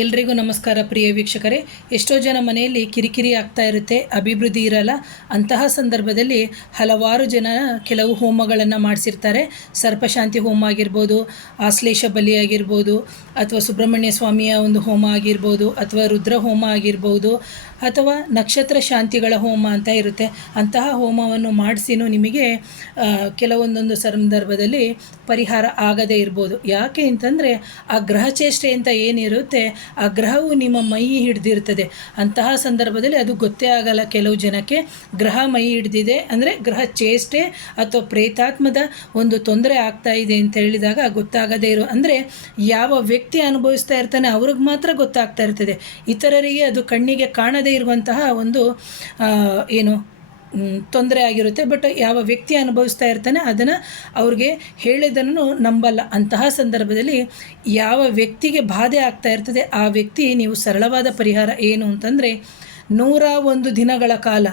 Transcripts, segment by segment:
ಎಲ್ರಿಗೂ ನಮಸ್ಕಾರ ಪ್ರಿಯ ವೀಕ್ಷಕರೇ. ಎಷ್ಟೋ ಜನ ಮನೆಯಲ್ಲಿ ಕಿರಿಕಿರಿ ಆಗ್ತಾ ಇರುತ್ತೆ, ಅಭಿವೃದ್ಧಿ ಇರಲ್ಲ. ಅಂತಹ ಸಂದರ್ಭದಲ್ಲಿ ಹಲವಾರು ಜನ ಕೆಲವು ಹೋಮಗಳನ್ನು ಮಾಡಿಸಿರ್ತಾರೆ. ಸರ್ಪಶಾಂತಿ ಹೋಮ ಆಗಿರ್ಬೋದು, ಆಶ್ಲೇಷ ಬಲಿ ಆಗಿರ್ಬೋದು, ಅಥವಾ ಸುಬ್ರಹ್ಮಣ್ಯ ಸ್ವಾಮಿಯ ಒಂದು ಹೋಮ ಆಗಿರ್ಬೋದು, ಅಥವಾ ರುದ್ರ ಹೋಮ ಆಗಿರ್ಬೋದು ಅಥವಾ ನಕ್ಷತ್ರ ಶಾಂತಿಗಳ ಹೋಮ ಅಂತ ಇರುತ್ತೆ. ಅಂತಹ ಹೋಮವನ್ನು ಮಾಡಿಸಿನೂ ನಿಮಗೆ ಕೆಲವೊಂದೊಂದು ಸಂದರ್ಭದಲ್ಲಿ ಪರಿಹಾರ ಆಗದೇ ಇರ್ಬೋದು. ಯಾಕೆ ಅಂತಂದರೆ, ಆ ಗ್ರಹ ಚೇಷ್ಟೆ ಅಂತ ಏನಿರುತ್ತೆ, ಆ ಗ್ರಹವು ನಿಮ್ಮ ಮೈ ಹಿಡ್ದಿರ್ತದೆ. ಅಂತಹ ಸಂದರ್ಭದಲ್ಲಿ ಅದು ಗೊತ್ತೇ ಆಗಲ್ಲ ಕೆಲವು ಜನಕ್ಕೆ. ಗ್ರಹ ಮೈ ಹಿಡ್ದಿದೆ ಅಂದರೆ ಗ್ರಹ ಚೇಷ್ಟೆ ಅಥವಾ ಪ್ರೇತಾತ್ಮದ ಒಂದು ತೊಂದರೆ ಆಗ್ತಾ ಇದೆ ಅಂತ ಹೇಳಿದಾಗ ಗೊತ್ತಾಗದೇ ಇರೋ, ಅಂದರೆ ಯಾವ ವ್ಯಕ್ತಿ ಅನುಭವಿಸ್ತಾ ಇರ್ತಾನೆ ಅವ್ರಿಗೆ ಮಾತ್ರ ಗೊತ್ತಾಗ್ತಾ ಇರ್ತದೆ. ಇತರರಿಗೆ ಅದು ಕಣ್ಣಿಗೆ ಕಾಣದೇ ಇರುವಂತಹ ಒಂದು ಏನು ತೊಂದರೆ ಆಗಿರುತ್ತೆ. ಬಟ್ ಯಾವ ವ್ಯಕ್ತಿ ಅನುಭವಿಸ್ತಾ ಇರ್ತಾನೆ, ಅದನ್ನು ಅವ್ರಿಗೆ ಹೇಳಿದನ್ನು ನಂಬಲ್ಲ. ಅಂತಹ ಸಂದರ್ಭದಲ್ಲಿ ಯಾವ ವ್ಯಕ್ತಿಗೆ ಬಾಧೆ ಆಗ್ತಾ ಇರ್ತದೆ, ಆ ವ್ಯಕ್ತಿ ನೀವು ಸರಳವಾದ ಪರಿಹಾರ ಏನು ಅಂತಂದರೆ ನೂರ ಒಂದು ದಿನಗಳ ಕಾಲ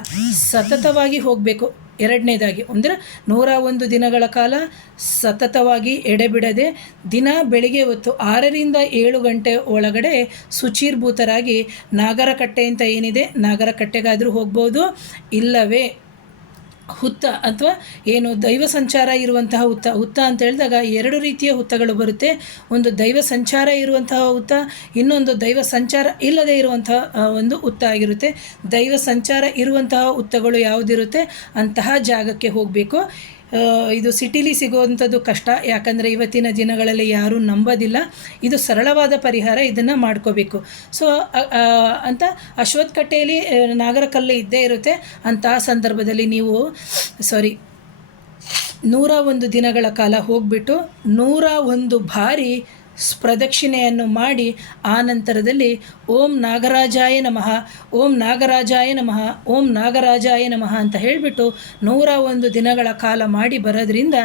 ಸತತವಾಗಿ ಹೋಗಬೇಕು. ಎರಡನೇದಾಗಿ ಅಂದರೆ ನೂರ ಒಂದು ದಿನಗಳ ಕಾಲ ಸತತವಾಗಿ ಎಡೆಬಿಡದೆ ದಿನ ಬೆಳಿಗ್ಗೆ ಹೊತ್ತು ಆರರಿಂದ ಏಳು ಗಂಟೆ ಒಳಗಡೆ ಶುಚೀರ್ಭೂತರಾಗಿ ನಾಗರಕಟ್ಟೆ ಅಂತ ಏನಿದೆ ನಾಗರಕಟ್ಟೆಗಾದರೂ ಹೋಗ್ಬೋದು ಇಲ್ಲವೇ ಹುತ್ತ ಅಥವಾ ಏನು ದೈವ ಸಂಚಾರ ಇರುವಂತಹ ಹುತ್ತ ಹುತ್ತ ಅಂತ ಹೇಳಿದಾಗ ಎರಡು ರೀತಿಯ ಹುತ್ತಗಳು ಬರುತ್ತೆ. ಒಂದು ದೈವ ಸಂಚಾರ ಇರುವಂತಹ ಹುತ್ತ, ಇನ್ನೊಂದು ದೈವ ಸಂಚಾರ ಇಲ್ಲದೆ ಇರುವಂತಹ ಒಂದು ಹುತ್ತ ಆಗಿರುತ್ತೆ. ದೈವ ಸಂಚಾರ ಇರುವಂತಹ ಹುತ್ತಗಳು ಯಾವುದಿರುತ್ತೆ? ಅಂತಹ ಜಾಗಕ್ಕೆ ಹೋಗಬೇಕು. ಇದು ಸಿಟಿಲಿ ಸಿಗುವಂಥದ್ದು ಕಷ್ಟ. ಯಾಕಂದರೆ ಇವತ್ತಿನ ದಿನಗಳಲ್ಲಿ ಯಾರೂ ನಂಬೋದಿಲ್ಲ. ಇದು ಸರಳವಾದ ಪರಿಹಾರ ಇದನ್ನು ಮಾಡ್ಕೋಬೇಕು. ಸೊ ಅಂತ ಅಶ್ವತ್ಥ ಕಟ್ಟೆಯಲ್ಲಿ ಆ, ನಾಗರಕಲ್ಲು ಇದ್ದೇ ಇರುತ್ತೆ. ಅಂತಹ ಸಂದರ್ಭದಲ್ಲಿ ನೀವು ಸಾರಿ ನೂರ ಒಂದು ದಿನಗಳ ಕಾಲ ಹೋಗ್ಬಿಟ್ಟು ನೂರ ಒಂದು ಬಾರಿ ಪ್ರದಕ್ಷಿಣೆಯನ್ನು ಮಾಡಿ ಆ ನಂತರದಲ್ಲಿ ಓಂ ನಾಗರಾಜಾಯ ನಮಃ, ಓಂ ನಾಗರಾಜಾಯ ನಮಃ, ಓಂ ನಾಗರಾಜಾಯ ನಮಃ ಅಂತ ಹೇಳಿಬಿಟ್ಟು ನೂರ ಒಂದು ದಿನಗಳ ಕಾಲ ಮಾಡಿ ಬರೋದ್ರಿಂದ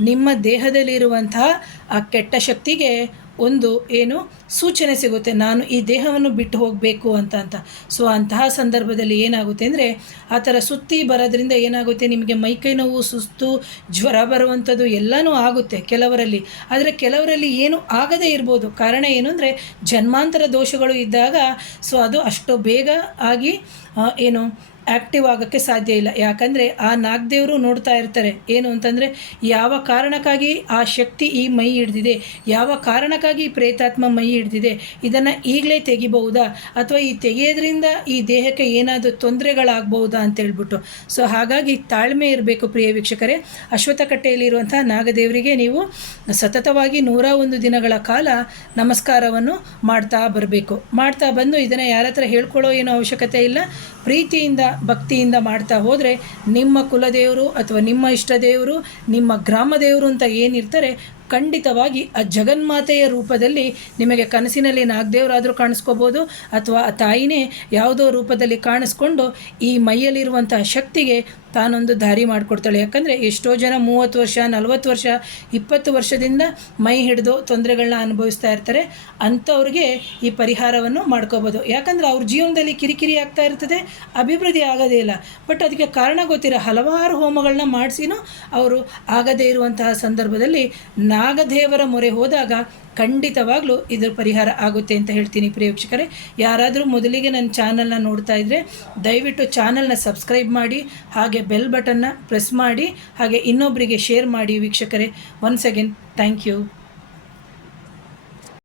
ನಿಮ್ಮ ದೇಹದಲ್ಲಿರುವಂತಹ ಆ ಕೆಟ್ಟ ಶಕ್ತಿಗೆ ಒಂದು ಏನು ಸೂಚನೆ ಸಿಗುತ್ತೆ, ನಾನು ಈ ದೇಹವನ್ನು ಬಿಟ್ಟು ಹೋಗಬೇಕು ಅಂತ ಅಂತ. ಸೊ ಅಂತಹ ಸಂದರ್ಭದಲ್ಲಿ ಏನಾಗುತ್ತೆ ಅಂದರೆ, ಆ ಥರ ಸುತ್ತಿ ಬರೋದ್ರಿಂದ ಏನಾಗುತ್ತೆ, ನಿಮಗೆ ಮೈಕೈ ನೋವು, ಸುಸ್ತು, ಜ್ವರ ಬರುವಂಥದ್ದು ಎಲ್ಲನೂ ಆಗುತ್ತೆ ಕೆಲವರಲ್ಲಿ. ಆದರೆ ಕೆಲವರಲ್ಲಿ ಏನು ಆಗದೇ ಇರ್ಬೋದು. ಕಾರಣ ಏನು ಅಂದರೆ, ಜನ್ಮಾಂತರ ದೋಷಗಳು ಇದ್ದಾಗ ಸೊ ಅದು ಅಷ್ಟು ಬೇಗ ಆಗಿ ಏನು ಆ್ಯಕ್ಟಿವ್ ಆಗೋಕ್ಕೆ ಸಾಧ್ಯ ಇಲ್ಲ. ಯಾಕಂದರೆ ಆ ನಾಗದೇವರು ನೋಡ್ತಾ ಇರ್ತಾರೆ. ಏನು ಅಂತಂದರೆ, ಯಾವ ಕಾರಣಕ್ಕಾಗಿ ಆ ಶಕ್ತಿ ಈ ಮೈ ಹಿಡ್ದಿದೆ? ಯಾವ ಕಾರಣಕ್ಕಾಗಿ ಈ ಪ್ರೇತಾತ್ಮ ಮೈ ಹಿಡ್ದಿದೆ? ಇದನ್ನು ಈಗಲೇ ತೆಗಿಬಹುದಾ? ಅಥವಾ ಈ ತೆಗೆಯೋದ್ರಿಂದ ಈ ದೇಹಕ್ಕೆ ಏನಾದರೂ ತೊಂದರೆಗಳಾಗಬಹುದಾ ಅಂತ ಹೇಳ್ಬಿಟ್ಟು. ಸೊ ಹಾಗಾಗಿ ತಾಳ್ಮೆ ಇರಬೇಕು ಪ್ರಿಯ ವೀಕ್ಷಕರೇ. ಅಶ್ವತ್ಥಕಟ್ಟೆಯಲ್ಲಿರುವಂಥ ನಾಗದೇವರಿಗೆ ನೀವು ಸತತವಾಗಿ ನೂರ ಒಂದು ದಿನಗಳ ಕಾಲ ನಮಸ್ಕಾರವನ್ನು ಮಾಡ್ತಾ ಬರಬೇಕು. ಮಾಡ್ತಾ ಬಂದು ಇದನ್ನು ಯಾರ ಹತ್ರ ಹೇಳ್ಕೊಳ್ಳೋ ಏನೋ ಅವಶ್ಯಕತೆ ಇಲ್ಲ. ಪ್ರೀತಿಯಿಂದ, ಭಕ್ತಿಯಿಂದ ಮಾಡ್ತಾ ಹೋದರೆ ನಿಮ್ಮ ಕುಲದೇವರು ಅಥವಾ ನಿಮ್ಮ ಇಷ್ಟ ದೇವರು ನಿಮ್ಮ ಗ್ರಾಮ ದೇವರು ಅಂತ ಏನಿರ್ತಾರೆ ಖಂಡಿತವಾಗಿ ಆ ಜಗನ್ಮಾತೆಯ ರೂಪದಲ್ಲಿ ನಿಮಗೆ ಕನಸಿನಲ್ಲಿ ನಾಗದೇವರಾದರೂ ಕಾಣಿಸ್ಕೋಬೋದು ಅಥವಾ ಆ ತಾಯಿನೇ ಯಾವುದೋ ರೂಪದಲ್ಲಿ ಕಾಣಿಸ್ಕೊಂಡು ಈ ಮೈಯಲ್ಲಿರುವಂತಹ ಶಕ್ತಿಗೆ ತಾನೊಂದು ದಾರಿ ಮಾಡಿಕೊಡ್ತಾಳೆ. ಯಾಕಂದರೆ ಎಷ್ಟೋ ಜನ ಮೂವತ್ತು ವರ್ಷ, ನಲವತ್ತು ವರ್ಷ, ಇಪ್ಪತ್ತು ವರ್ಷದಿಂದ ಮೈ ಹಿಡಿದು ತೊಂದರೆಗಳನ್ನ ಅನುಭವಿಸ್ತಾ ಇರ್ತಾರೆ. ಅಂಥವ್ರಿಗೆ ಈ ಪರಿಹಾರವನ್ನು ಮಾಡ್ಕೋಬೋದು. ಯಾಕಂದರೆ ಅವ್ರ ಜೀವನದಲ್ಲಿ ಕಿರಿಕಿರಿ ಆಗ್ತಾ ಇರ್ತದೆ, ಅಭಿವೃದ್ಧಿ ಆಗೋದೇ ಇಲ್ಲ. ಬಟ್ ಅದಕ್ಕೆ ಕಾರಣ ಗೊತ್ತಿರೋ ಹಲವಾರು ಹೋಮಗಳನ್ನ ಮಾಡಿಸಿನೂ ಅವರು ಆಗದೇ ಇರುವಂತಹ ಸಂದರ್ಭದಲ್ಲಿ ನಾಗದೇವರ ಮೊರೆ ಹೋದಾಗ ಖಂಡಿತವಾಗ್ಲೂ ಇದರ ಪರಿಹಾರ ಆಗುತ್ತೆ ಅಂತ ಹೇಳ್ತೀನಿ ಪ್ರೇಕ್ಷಕರೇ ಯಾರಾದರೂ ಮೊದಲಿಗೆ ನನ್ನ ಚಾನಲ್ನ ನೋಡ್ತಾ ಇದ್ದರೆ ದಯವಿಟ್ಟು ಚಾನಲ್ನ ಸಬ್ಸ್ಕ್ರೈಬ್ ಮಾಡಿ, ಹಾಗೆ ಬೆಲ್ ಬಟನ್ನ ಪ್ರೆಸ್ ಮಾಡಿ, ಹಾಗೆ ಇನ್ನೊಬ್ಬರಿಗೆ ಶೇರ್ ಮಾಡಿ ವೀಕ್ಷಕರೇ. Once again thank you.